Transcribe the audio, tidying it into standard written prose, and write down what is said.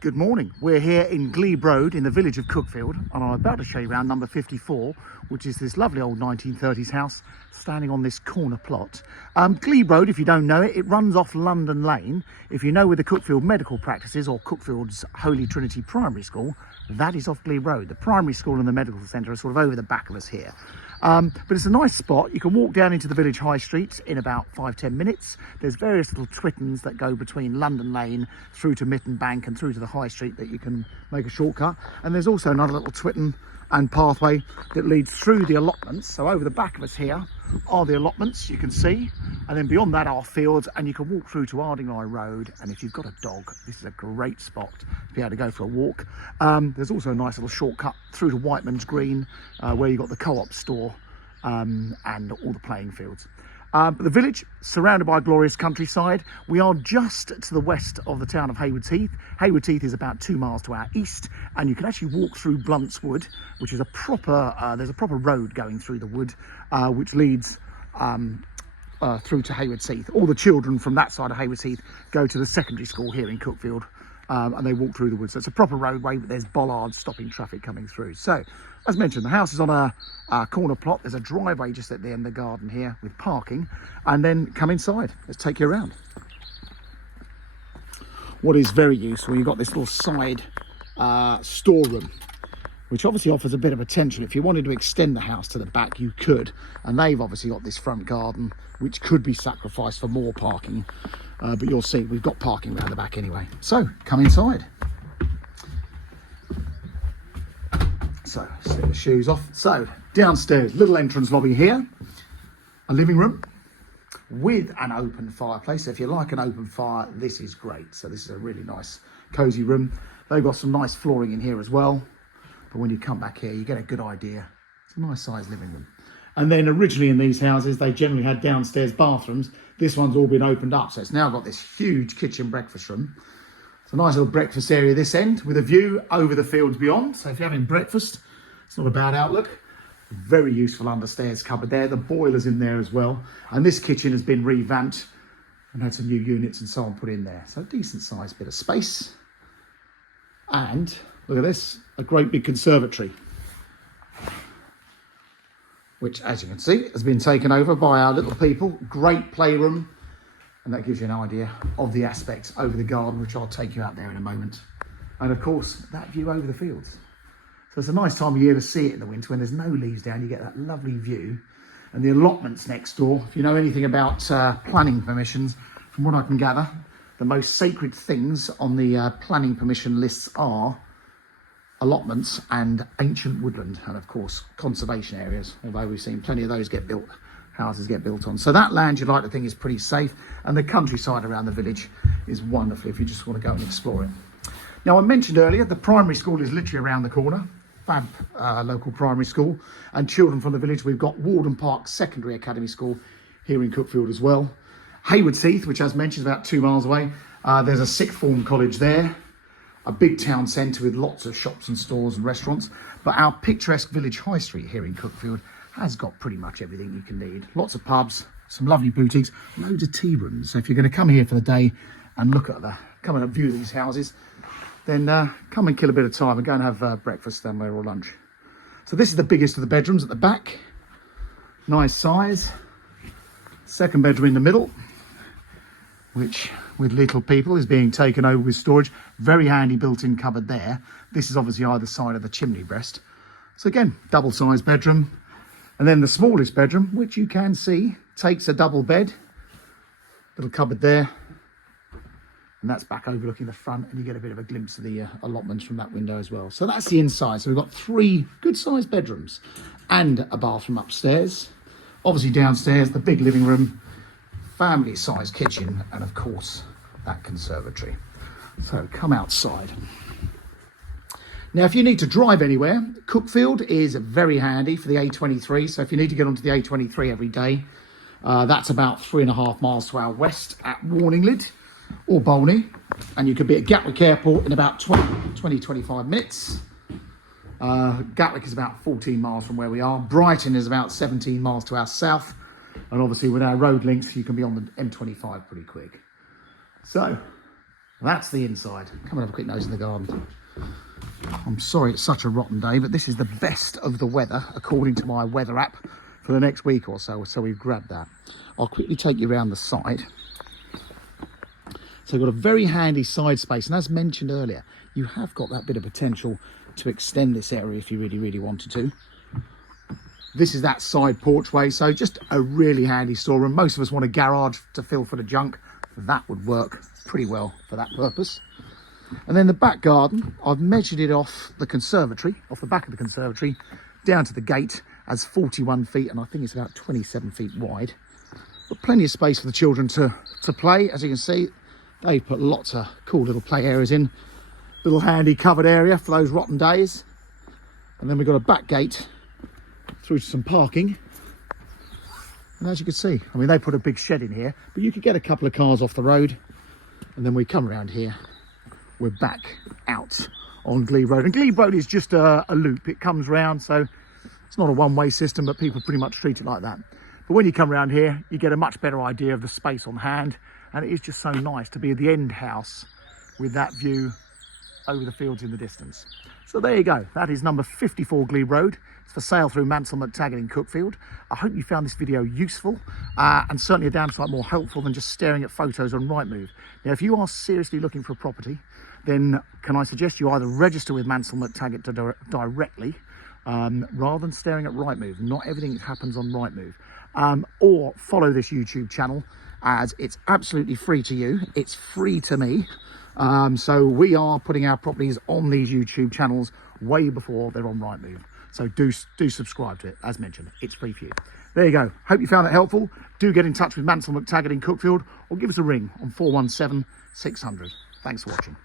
Good morning. We're here in Glebe Road in the village of Cuckfield, and I'm about to show you around number 54, which is this lovely old 1930s house standing on this corner plot. Glebe Road, if you don't know it, it runs off London Lane. If you know where the Cuckfield Medical Practice is, or Cuckfield's Holy Trinity Primary School, that is off Glebe Road. The primary school and the medical centre are sort of over the back of us here. But it's a nice spot. You can walk down into the village high street in about 5-10 minutes. There's various little twittens that go between London Lane through to Mitten Bank and through to the high street that you can make a shortcut. And there's also another little twitten and pathway that leads through the allotments. So over the back of us here are the allotments, you can see, and then beyond that are fields, and you can walk through to Ardingly Road. And if you've got a dog, this is a great spot to be able to go for a walk. There's also a nice little shortcut through to Whiteman's Green, where you've got the co-op store and all the playing fields. But the village, surrounded by a glorious countryside. We are just to the west of the town of Haywards Heath. Haywards Heath is about 2 miles to our east, and you can actually walk through Blunt's Wood, which is a proper, there's a proper road going through the wood, which leads through to Haywards Heath. All the children from that side of Haywards Heath go to the secondary school here in Cuckfield, and they walk through the woods. So it's a proper roadway, but there's bollards stopping traffic coming through. So, as mentioned, the house is on a corner plot. There's a driveway just at the end of the garden here with parking, and then come inside. Let's take you around. What is very useful, you've got this little side storeroom, which obviously offers a bit of potential. If you wanted to extend the house to the back, you could, and they've obviously got this front garden, which could be sacrificed for more parking, but you'll see we've got parking around the back anyway. So come inside. So, slip the shoes off. So, downstairs, little entrance lobby here. A living room with an open fireplace. So if you like an open fire, this is great. So this is a really nice, cosy room. They've got some nice flooring in here as well. But when you come back here, you get a good idea. It's a nice sized living room. And then originally in these houses, they generally had downstairs bathrooms. This one's all been opened up. So it's now got this huge kitchen breakfast room. It's a nice little breakfast area this end with a view over the fields beyond. So if you're having breakfast, it's not a bad outlook. Very useful understairs cupboard there. The boiler's in there as well. And this kitchen has been revamped and had some new units and so on put in there. So a decent sized bit of space. And look at this, a great big conservatory, which, as you can see, has been taken over by our little people. Great playroom. And that gives you an idea of the aspects over the garden, which I'll take you out there in a moment. And of course, that view over the fields. So it's a nice time of year to see it in the winter when there's no leaves down. You get that lovely view. And the allotments next door, if you know anything about planning permissions, from what I can gather, the most sacred things on the planning permission lists are allotments and ancient woodland, and of course conservation areas, although we've seen plenty of those get built. Houses get built on. So that land, you'd like to think, is pretty safe, and the countryside around the village is wonderful if you just want to go and explore it. Now, I mentioned earlier the primary school is literally around the corner. Fab local primary school, and children from the village, we've got Warden Park Secondary Academy School here in Cuckfield as well. Haywards Heath, which, as mentioned, is about 2 miles away. There's a sixth form college there, a big town centre with lots of shops and stores and restaurants. But our picturesque village high street here in Cuckfield has got pretty much everything you can need. Lots of pubs, some lovely boutiques, loads of tea rooms. So if you're going to come here for the day and come and view these houses, then come and kill a bit of time and go and have breakfast somewhere or lunch. So this is the biggest of the bedrooms at the back. Nice size. Second bedroom in the middle, which with little people is being taken over with storage. Very handy built-in cupboard there. This is obviously either side of the chimney breast. So again, double-sized bedroom. And then the smallest bedroom, which you can see, takes a double bed. Little cupboard there. And that's back overlooking the front, and you get a bit of a glimpse of the allotments from that window as well. So that's the inside. So we've got 3 good-sized bedrooms and a bathroom upstairs. Obviously downstairs, the big living room, family-sized kitchen, and of course, that conservatory. So come outside. Now, if you need to drive anywhere, Cuckfield is very handy for the A23. So if you need to get onto the A23 every day, that's about 3.5 miles to our west at Warninglid or Bolney, and you could be at Gatwick Airport in about 20-25 minutes. Gatwick is about 14 miles from where we are. Brighton is about 17 miles to our south, and obviously with our road links you can be on the M25 pretty quick. So That's the inside. Come and have a quick nose in the garden. I'm sorry it's such a rotten day, but this is the best of the weather according to my weather app for the next week or so. So we've grabbed that. I'll quickly take you around the side. So we've got a very handy side space, and as mentioned earlier, you have got that bit of potential to extend this area if you really wanted to. This is that side porchway, so just a really handy storeroom. Most of us want a garage to fill for the junk. That would work pretty well for that purpose. And then the back garden, I've measured it off the conservatory, off the back of the conservatory, down to the gate as 41 feet, and I think it's about 27 feet wide. But plenty of space for the children to play. As you can see, they've put lots of cool little play areas in. Little handy covered area for those rotten days. And then we've got a back gate through to some parking. And as you can see, I mean, they put a big shed in here, but you could get a couple of cars off the road. And then we come around here, we're back out on Glebe Road. And Glebe Road is just a loop. It comes round, so it's not a one-way system, but people pretty much treat it like that. But when you come around here, you get a much better idea of the space on hand. And it is just so nice to be at the end house with that view over the fields in the distance. So there you go. That is number 54 Glebe Road. It's for sale through Mansell McTaggart in Cuckfield. I hope you found this video useful and certainly a damn sight more helpful than just staring at photos on Rightmove. Now, if you are seriously looking for a property, then can I suggest you either register with Mansell McTaggart directly rather than staring at Rightmove. Not everything happens on Rightmove. Or follow this YouTube channel, as it's absolutely free to you. It's free to me. So we are putting our properties on these YouTube channels way before they're on Rightmove. So do subscribe to it. As mentioned, it's free for you. There you go. Hope you found that helpful. Do get in touch with Mansell McTaggart in Cuckfield or give us a ring on 417 600. Thanks for watching.